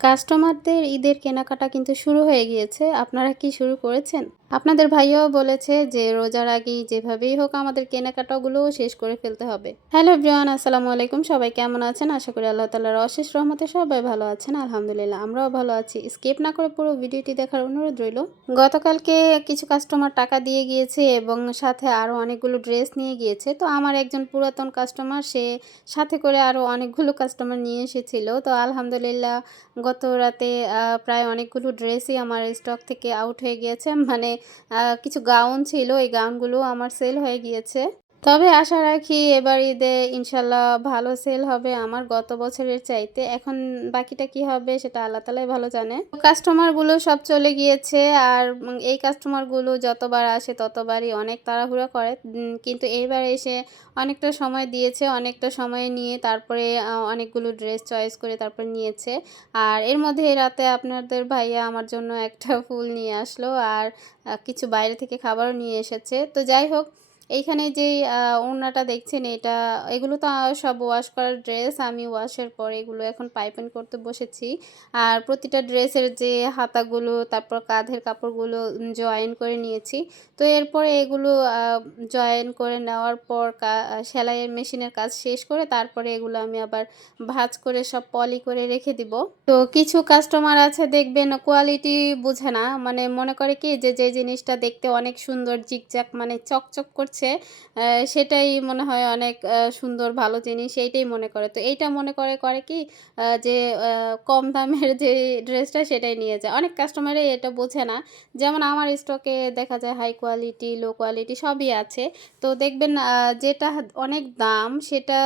কাস্টমারদের ঈদের কেনাকাটা কিন্তু শুরু হয়ে গিয়েছে। আপনারা কি শুরু করেছেন? আপনাদের ভাইয়াও বলেছে যে রোজার আগেই যেভাবেই হোক আমাদের কেনাকাটাগুলোও শেষ করে ফেলতে হবে। হ্যালো ব্রিয়ান আসসালামু আলাইকুম। সবাই কেমন আছেন? আশা করি আল্লাহ তালার অশেষ রহমতে সবাই ভালো আছেন। আলহামদুলিল্লাহ, আমরাও ভালো আছি। স্কিপ না করে পুরো ভিডিওটি দেখার অনুরোধ রইল। গতকালকে কিছু কাস্টমার টাকা দিয়ে গিয়েছে এবং সাথে আরও অনেকগুলো ড্রেস নিয়ে গিয়েছে। তো আমার একজন পুরাতন কাস্টমার, সে সাথে করে আরও অনেকগুলো কাস্টমার নিয়ে এসেছিল। তো আলহামদুলিল্লাহ, গত রাতে প্রায় অনেকগুলো ড্রেসই আমার স্টক থেকে আউট হয়ে গিয়েছে। মানে কিছু গাউন ছিল এই গাউনগুলো আমার সেল হয়ে গিয়েছে। তবে আশা রাখি এবার ঈদে ইনশাল্লাহ ভালো সেল হবে আমার গত বছরের চাইতে। এখন বাকিটা কি হবে সেটা আল্লাহ তালাই ভালো জানে। কাস্টমারগুলো সব চলে গিয়েছে আর এই কাস্টমারগুলো যতবার আসে ততবারই অনেক তাড়াহুড়া করে। কিন্তু এইবার এসে অনেকটা সময় দিয়েছে, অনেকটা সময় নিয়ে তারপরে অনেকগুলো ড্রেস চয়েস করে তারপর নিয়েছে। আর এর মধ্যে রাতে আপনাদের ভাইয়া আমার জন্য একটা ফুল নিয়ে আসলো আর কিছু বাইরে থেকে খাবারও নিয়ে এসেছে। তো যাই হোক এইখানে যে ওড়নাটা দেখছেন এটা, এগুলো তো সব ওয়াশ করার ড্রেস আমি ওয়াশের পর এগুলো এখন পাইপেন করতে বসেছি। আর প্রতিটা ড্রেসের যে হাতাগুলো, তারপর কাঁধের কাপড়গুলো জয়েন করে নিয়েছি। তো এরপরে এগুলো জয়েন করে নেওয়ার পর সেলাইয়ের মেশিনের কাজ শেষ করে তারপরে এগুলো আমি আবার ভাঁজ করে সব পলি করে রেখে দিব। তো কিছু কাস্টমার আছে দেখবেন কোয়ালিটি বুঝে না মানে মনে করে কি যে যে জিনিসটা দেখতে অনেক সুন্দর জিকজাক মানে চকচক করছে আহ, সেটাই মনে হয় অনেক সুন্দর ভালো জিনিস এইটাই মনে করে। তো এইটা মনে করে করে কি যে কম দামের যে ড্রেসটা সেটাই নিয়ে যায়। অনেক কাস্টমারই এটা বোঝে না। যেমন আমার স্টকে দেখা যায় হাই কোয়ালিটি লো কোয়ালিটি সবই আছে। তো দেখবেন যেটা অনেক দাম সেটা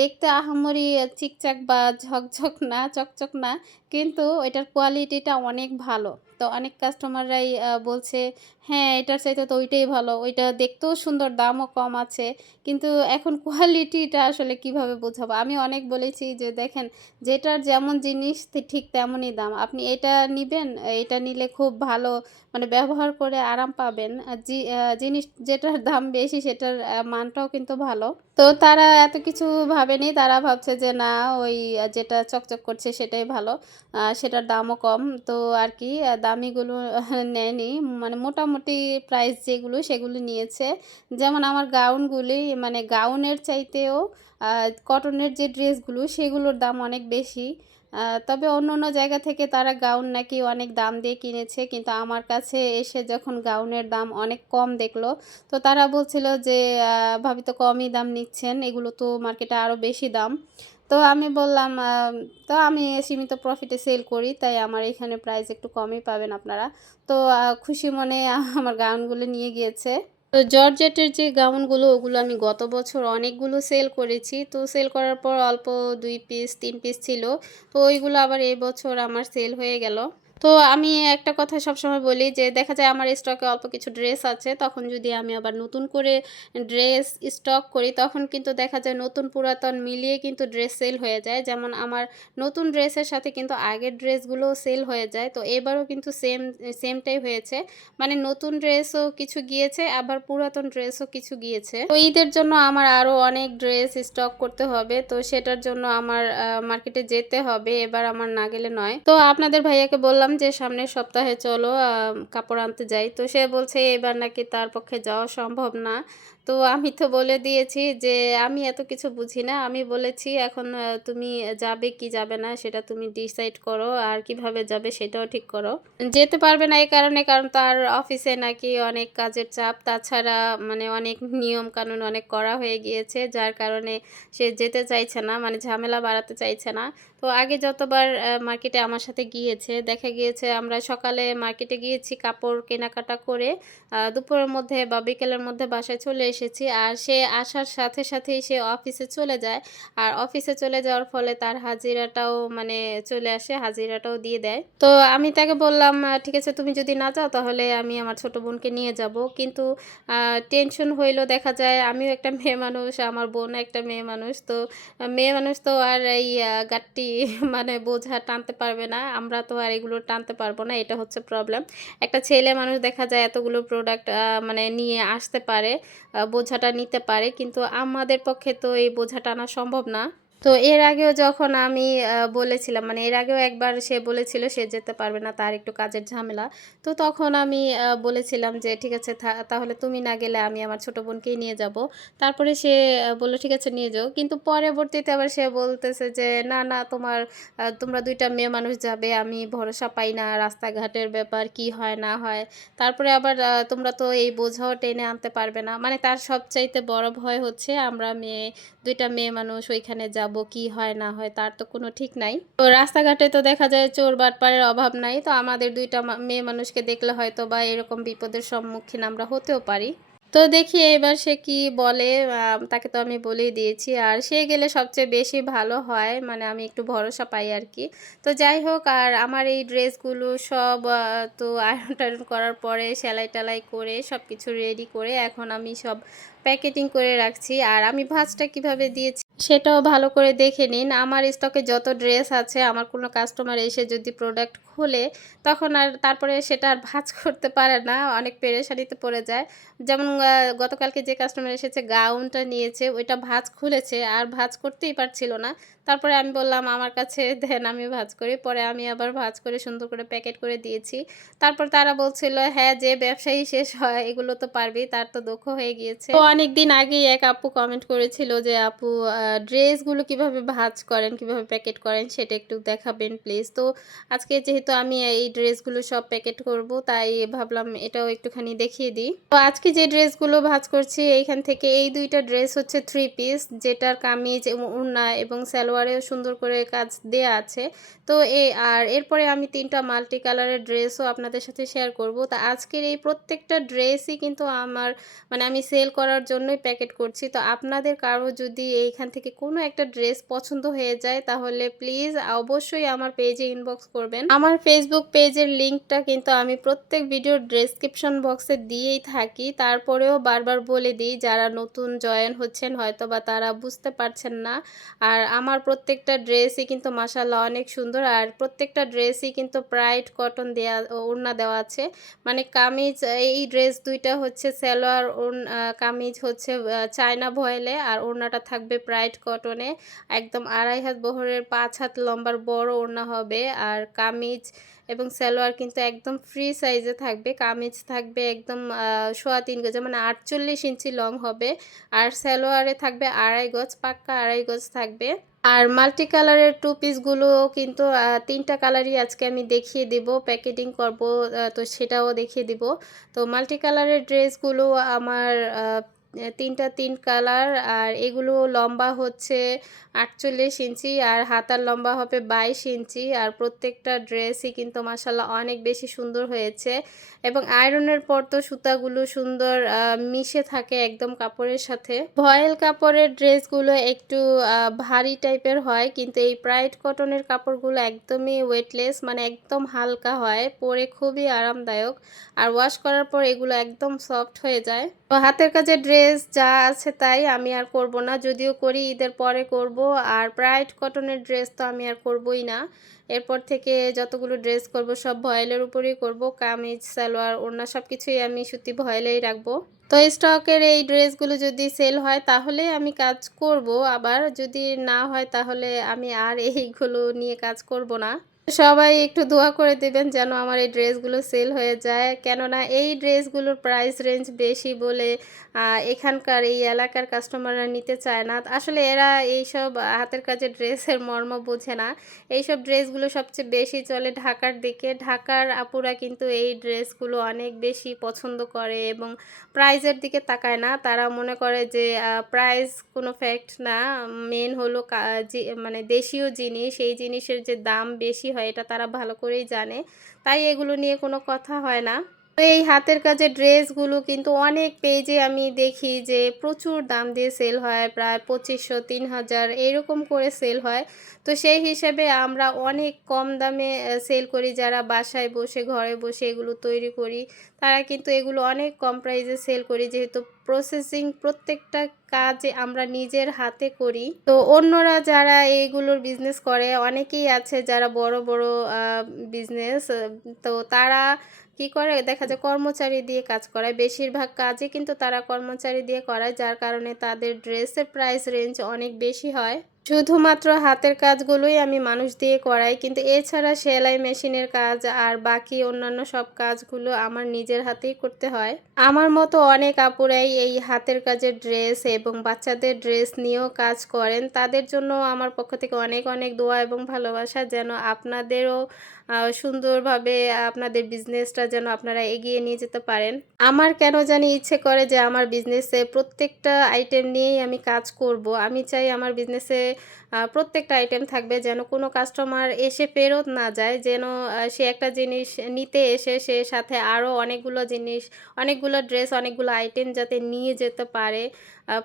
দেখতে আহামরি চিকচাক বা ঝকঝক না চকচক না কিন্তু এটার কোয়ালিটিটা অনেক ভালো। তো অনেক কাস্টমাররাই বলছে হ্যাঁ এটার চাইতে তো ওইটাই ভালো। ওইটা দেখতেও সুন্দর দামও কম আছে। কিন্তু এখন কোয়ালিটিটা আসলে কীভাবে বোঝাবো? আমি অনেক বলেছি যে দেখেন যেটার যেমন জিনিস ঠিক তেমনই দাম। আপনি এটা নিবেন এটা নিলে খুব ভালো মানে ব্যবহার করে আরাম পাবেন। জিনিস যেটার দাম বেশি সেটার মানটাও কিন্তু ভালো। তো তারা এত কিছু ভাবেনি। তারা ভাবছে যে না ওই যেটা চকচক করছে সেটাই ভালো। সেটার দামও কম। তো আর কি আহ, দামিগুলো নেয়নি। মানে মোটামুটি প্রাইস যেগুলো সেগুলো নিয়েছে। যেমন আমার গাউনগুলি মানে গাউনের চাইতেও কটনের যে ড্রেসগুলো সেগুলোর দাম অনেক বেশি। তবে অন্য অন্য জায়গা থেকে তারা গাউন নাকি অনেক দাম দিয়ে কিনেছে। কিন্তু আমার কাছে এসে যখন গাউনের দাম অনেক কম দেখল, তো তারা বলছিল যে ভাবি তো কমই দাম নিচ্ছেন। এগুলো তো মার্কেটে আরও বেশি দাম। তো আমি বললাম তো আমি সীমিত প্রফিটে সেল করি, তাই আমার এখানে প্রাইস একটু কমই পাবেন আপনারা। তো খুশি মনে আমার গাউনগুলো নিয়ে গিয়েছে। তো জর্জেটের যে গাউনগুলো, ওগুলো আমি গত বছর অনেকগুলো সেল করেছি। তো সেল করার পর অল্প দুই পিস তিন পিস ছিল। তো ওইগুলো আবার এই বছর আমার সেল হয়ে গেল। তো আমি একটা কথা সবসময় বলি যে, দেখা যায় আমার স্টকে অল্প কিছু ড্রেস আছে, তখন যদি আমি আবার নতুন করে ড্রেস স্টক করি, তখন কিন্তু দেখা যায় নতুন পুরাতন মিলিয়ে কিন্তু ড্রেস সেল হয়ে যায়। যেমন আমার নতুন ড্রেসের সাথে কিন্তু আগের ড্রেসগুলো সেল হয়ে যায়। তো এবারও কিন্তু সেম সেমটাই হয়েছে। মানে নতুন ড্রেসও কিছু গিয়েছে, আবার পুরাতন ড্রেসও কিছু গিয়েছে। তো ঈদের জন্য আমার আরও অনেক ড্রেস স্টক করতে হবে। তো সেটার জন্য আমার মার্কেটে যেতে হবে। এবার আমার না গেলে নয়। তো আপনাদের ভাইয়াকে বললাম যে সামনের সপ্তাহে চলো কাপড় আনতে যাই। তো সে বলছে, এবার নাকি তার পক্ষে যাওয়া সম্ভব না। তো আমি তো বলে দিয়েছি যে আমি এত কিছু বুঝি না। আমি বলেছি, এখন তুমি যাবে কি যাবে না সেটা তুমি ডিসাইড করো। আর কীভাবে যাবে সেটাও ঠিক করো। যেতে পারবে না এই কারণে, কারণ তার অফিসে নাকি অনেক কাজের চাপ। তাছাড়া মানে অনেক নিয়ম কানুন অনেক করা হয়ে গিয়েছে, যার কারণে সে যেতে চাইছে না মানে ঝামেলা বাড়াতে চাইছে না। তো আগে যতবার মার্কেটে আমার সাথে গিয়েছে, দেখা গিয়েছে আমরা সকালে মার্কেটে গিয়েছি কাপড় কেনাকাটা করে দুপুরের মধ্যে বা বিকেলের মধ্যে বাসায় চলে এসেছি আর সে আসার সাথে সাথেই সে অফিসে চলে যায়। আর অফিসে চলে যাওয়ার ফলে তার হাজিরাটাও মানে চলে আসে, হাজিরাটাও দিয়ে দেয়। তো আমি তাকে বললাম ঠিক আছে, তুমি যদি না যাও তাহলে আমি আমার ছোট বোনকে নিয়ে যাব। কিন্তু টেনশন হইল, দেখা যায় আমিও একটা মেয়ে মানুষ, আমার বোন একটা মেয়ে মানুষ। তো মেয়ে মানুষ তো আর এই গাট্টি মানে বোঝা টানতে পারবে না। আমরা তো আর এগুলো টানতে পারব না, এটা হচ্ছে প্রবলেম একটা ছেলে মানুষ দেখা যায় এতগুলো প্রোডাক্ট মানে নিয়ে আসতে পারে। বোঝাটা নিতে পারে কিন্তু আমাদের পক্ষে তো এই বোঝা টানা সম্ভব না। তো এর আগেও যখন আমি বলেছিলাম মানে এর আগেও একবার সে বলেছিল সে যেতে পারবে না, তার একটু কাজের ঝামেলা। তো তখন আমি বলেছিলাম যে, ঠিক আছে তাহলে তুমি না গেলে আমি আমার ছোট বোনকেই নিয়ে যাব। তারপরে সে বলল, ঠিক আছে, নিয়ে যাও। কিন্তু পরবর্তীতে আবার সে বলতেছে যে, না না, তোমার তোমরা দুইটা মেয়ে মানুষ যাবে, আমি ভরসা পাই না, রাস্তাঘাটের ব্যাপার কি হয়, না হয়। তারপরে আবার তোমরা তো এই বোঝাও টেনে আনতে পারবে না। মানে তার সবচাইতে বড় ভয় হচ্ছে, আমরা মেয়ে, দুইটা মেয়ে মানুষ ওইখানে যাব কি হয়, না হয়, তার তো কোনো ঠিক নাই। তো রাস্তাঘাটে তো দেখা যায় চোর বাটপাড়ের অভাব নাই, তো আমাদের দুইটা মেয়ে মানুষকে দেখলে হয়তো বা এরকম বিপদের সম্মুখীন আমরা হতেও পারি। তো দেখি এবার সে কি বলে তাকে তো আমি বলেই দিয়েছি। আর সে গেলে সবচেয়ে বেশি ভালো হয় মানে আমি একটু ভরসা পাই আর কি। তো যাই হোক, আর আমার এই ড্রেসগুলো সব তো আয়রন টায়রন করার পরে সেলাই টেলাই করে সব কিছু রেডি করে এখন আমি সব প্যাকেটিং করে রাখছি। আর আমি ভাঁজটা কীভাবে দিয়েছি সেটাও ভালো করে দেখে নিন। আমার স্টকে যত ড্রেস আছে, আমার কোনো কাস্টমার এসে যদি প্রোডাক্ট খোলে, তখন আর তারপরে সেটা আর ভাজ করতে পারে না, অনেক পেরেশানিতে পড়ে যায়। যেমন গতকালকে যে কাস্টমার এসেছে গাউনটা নিয়েছে, ওইটা ভাজ খুলেছে, আর ভাজ করতেই পারছিল না। তারপরে আমি বললাম, আমার কাছে দেন, আমি ভাজ করি। পরে আমি আবার ভাজ করে সুন্দর করে প্যাকেট করে দিয়েছি। তারপর তারা বলছিল হ্যাঁ যে ব্যবসায়ী শেষ হয়, এগুলো তো পারবেই তার তো দক্ষ হয়ে গিয়েছে। তো অনেক দিন আগেই এক আপু কমেন্ট করেছিল যে, আপু ড্রেসগুলো কীভাবে ভাজ করেন, কীভাবে প্যাকেট করেন সেটা একটু দেখাবেন প্লিজ তো আজকে যেহেতু আমি এই ড্রেসগুলো সব প্যাকেট করব, তাই ভাবলাম এটাও একটুখানি দেখিয়ে দিই। তো আজকে যে ড্রেসগুলো ভাজ করছি, এইখান থেকে এই দুইটা ড্রেস হচ্ছে থ্রি পিস যেটার কামিজ উন্না এবং সালোয়ারেও সুন্দর করে কাজ দেয়া আছে। তো এ, আর এরপরে আমি তিনটা মাল্টি কালারের ড্রেসও আপনাদের সাথে শেয়ার করব। তা আজকের এই প্রত্যেকটা ড্রেসই কিন্তু আমার মানে আমি সেল করার জন্যই প্যাকেট করছি। তো আপনাদের কারও যদি এইখান থেকে কোনো একটা ড্রেস পছন্দ হয়ে যায়, তাহলে প্লিজ অবশ্যই আমার পেজে ইনবক্স করবেন। আমার ফেসবুক পেজের লিঙ্কটা কিন্তু আমি প্রত্যেক ভিডিওর ডেসক্রিপশন বক্সে দিয়েই থাকি। তারপরেও বারবার বলে দিই, যারা নতুন জয়েন হচ্ছেন হয়তো বা তারা বুঝতে পারছেন না। আর আমার প্রত্যেকটা ড্রেসই কিন্তু মাসাল্লাহ অনেক সুন্দর। আর প্রত্যেকটা ড্রেসই কিন্তু ব্রাইট কটন দেয়া, ওড়না দেওয়া আছে। মানে কামিজ, এই ড্রেস দুইটা হচ্ছে সালোয়ার কামিজ হচ্ছে চায়না ভয়েলে। আর ওড়নাটা থাকবে ব্রাইট কটনে, একদম আড়াই হাত বহরের, পাঁচ হাত লম্বার বড় ওড়না হবে। আর কামিজ এবং সালোয়ার কিন্তু একদম ফ্রি সাইজে থাকবে। কামিজ থাকবে একদম সোয়া তিন গজ মানে আটচল্লিশ ইঞ্চি লং হবে। আর সালোয়ারে থাকবে আড়াই গজ, পাক্কা আড়াই গজ থাকবে। আর মাল্টি কালারের টু পিসগুলো কিন্তু তিনটা কালারই আজকে আমি দেখিয়ে দিব প্যাকেটিং করব তো সেটাও দেখিয়ে দিব। তো মাল্টি কালারের ড্রেসগুলো আমার তিনটা তিন কালার, আর এগুলো লম্বা হচ্ছে আটচল্লিশ ইঞ্চি, আর হাতার লম্বা হবে বাইশ ইঞ্চি, আর প্রত্যেকটা ড্রেসই কিন্তু মাসাল্লাহ অনেক বেশি সুন্দর হয়েছে। এবং আয়রনের পর তো সুতাগুলো সুন্দর মিশে থাকে একদম কাপড়ের সাথে। ভয়েল কাপড়ের ড্রেসগুলো একটু ভারী টাইপের হয়, কিন্তু এই প্রাইড কটনের কাপড়গুলো একদমই ওয়েটলেস মানে একদম হালকা হয়, পরে খুবই আরামদায়ক। আর ওয়াশ করার পর এগুলো একদম সফট হয়ে যায়। তো হাতের কাছে ড্রেস যা আছে তাই আমি আর করব না, যদিও করি, ঈদের পরে করব। আর ব্রাইট কটনের ড্রেস তো আমি আর করবই না। এরপর থেকে যতগুলো ড্রেস করব, সব ভয়েলের উপরেই করব। কামিজ, সালোয়ার, ওড়না সব কিছুই আমি সত্যি ভয়েলেই রাখব। তো স্টকের এই ড্রেসগুলো যদি সেল হয়, তাহলে আমি কাজ করব। আবার যদি না হয়, তাহলে আমি আর এইগুলো নিয়ে কাজ করব না। সবাই একটু দোয়া করে দেবেন যেন আমার এই ড্রেসগুলো সেল হয়ে যায়। কেননা এই ড্রেসগুলোর প্রাইস রেঞ্জ বেশি বলে এখানকার এই এলাকার কাস্টমাররা নিতে চায় না। আসলে এরা এইসব হাতের কাজের ড্রেসের মর্ম বোঝে না। এইসব ড্রেসগুলো সবচেয়ে বেশি চলে ঢাকার দিকে। ঢাকার আপুরা কিন্তু এই ড্রেসগুলো অনেক বেশি পছন্দ করে এবং প্রাইজের দিকে তাকায় না। তারা মনে করে যে প্রাইস কোনো ফ্যাক্ট না। মেন হলো মানে দেশীয় জিনিস। এই জিনিসের যে দাম বেশি হয় এটা তারা ভালো করেই জানে। তাই এগুলো নিয়ে কোনো কথা হয় না। এই হাতের কাজে ড্রেসগুলো কিন্তু অনেক পেজে আমি দেখি যে প্রচুর দাম দিয়ে সেল হয়, প্রায় পঁচিশশো তিন হাজার এরকম করে সেল হয়। তো সেই হিসেবে আমরা অনেক কম দামে সেল করি। যারা বাসায় বসে, ঘরে বসে এগুলো তৈরি করি, তারা কিন্তু এগুলো অনেক কম প্রাইসে সেল করি। যেহেতু প্রসেসিং প্রত্যেকটা কাজ আমরা নিজের হাতে করি। তো অন্যরা যারা এইগুলোর বিজনেস করে, অনেকেই আছে যারা বড় বড় বিজনেস তো তারা কি করে? দেখা যায় কর্মচারী দিয়ে কাজ করায়। বেশিরভাগ কাজই কিন্তু তারা কর্মচারী দিয়ে করায়, যার কারণে তাদের ড্রেসের প্রাইস রেঞ্জ অনেক বেশি হয়। শুধুমাত্র হাতের কাজগুলোই আমি মানুষ দিয়ে করাই, কিন্তু এছাড়া সেলাই মেশিনের কাজ আর বাকি অন্যান্য সব কাজগুলো আমার নিজের হাতেই করতে হয়। আমার মতো অনেক আপুরাই এই হাতের কাজের ড্রেস এবং বাচ্চাদের ড্রেস নিয়েও কাজ করেন। তাদের জন্য আমার পক্ষ থেকে অনেক অনেক দোয়া এবং ভালোবাসা যেন আপনাদেরও সুন্দরভাবে আপনাদের বিজনেসটা যেন আপনারা এগিয়ে নিয়ে যেতে পারেন। আমার কেন জানি ইচ্ছে করে যে আমার বিজনেসে প্রত্যেকটা আইটেম নিয়েই আমি কাজ করব। আমি চাই আমার বিজনেসে প্রত্যেকটা আইটেম থাকবে যেন কোনো কাস্টমার এসে ফেরত না যায়, যেন সে একটা জিনিস নিতে এসে সে সাথে আরও অনেকগুলো জিনিস, অনেকগুলো ড্রেস অনেকগুলো আইটেম যাতে নিয়ে যেতে পারে।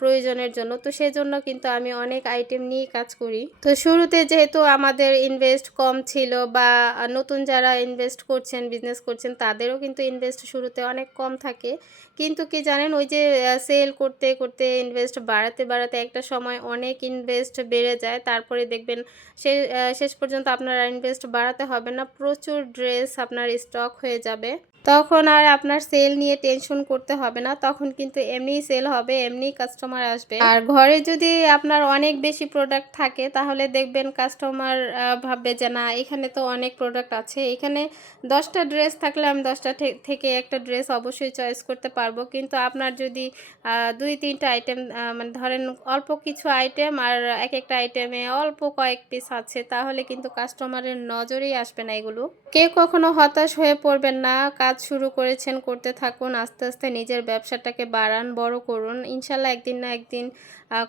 প্রয়োজনের জন্য। তো সেজন্য কিন্তু আমি অনেক আইটেম নিয়ে কাজ করি। তো শুরুতে যেহেতু আমাদের ইনভেস্ট কম ছিল বা নতুন যারা ইনভেস্ট করছেন বিজনেস করছেন, তাদেরও কিন্তু ইনভেস্ট শুরুতে অনেক কম থাকে। কিন্তু কি জানেন, ওই যে সেল করতে করতে ইনভেস্ট বাড়াতে বাড়াতে একটা সময় অনেক ইনভেস্ট বেড়ে যায়। তারপরে দেখবেন সে শেষ পর্যন্ত আপনারা ইনভেস্ট বাড়াতে হবে না। প্রচুর ড্রেস আপনার স্টক হয়ে যাবে। তখন আর আপনার সেল নিয়ে টেনশন করতে হবে না, তখন কিন্তু এমনি সেল হবে এমনি কাস্টমার আসবে। আর ঘরে যদি আপনার অনেক বেশি প্রোডাক্ট থাকে, তাহলে দেখবেন কাস্টমার ভাববে যে না, এখানে তো অনেক প্রোডাক্ট আছে, এখানে দশটা ড্রেস থাকলে আমি দশটা থেকে একটা ড্রেস অবশ্যই চয়েস করতে পারব। কিন্তু আপনার যদি দুই তিনটা আইটেম মানে ধরেন অল্প কিছু আইটেম আর এক একটা আইটেমে অল্প কয়েক পিস আছে, তাহলে কিন্তু কাস্টমারের নজরেই আসবে না এগুলো। কেউ কখনো হতাশ হয়ে পড়বেন না কাজ শুরু করেছেন, করতে থাকুন, আস্তে আস্তে নিজের ব্যবসাটাকে বাড়ান, বড় করুন। ইনশাল্লাহ একদিন না একদিন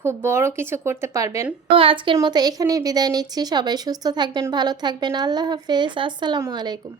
খুব বড় কিছু করতে পারবেন। তো আজকের মতো এখানেই বিদায় নিচ্ছি। সবাই সুস্থ থাকবেন, ভালো থাকবেন। আল্লাহ হাফেজ। আসসালামু আলাইকুম।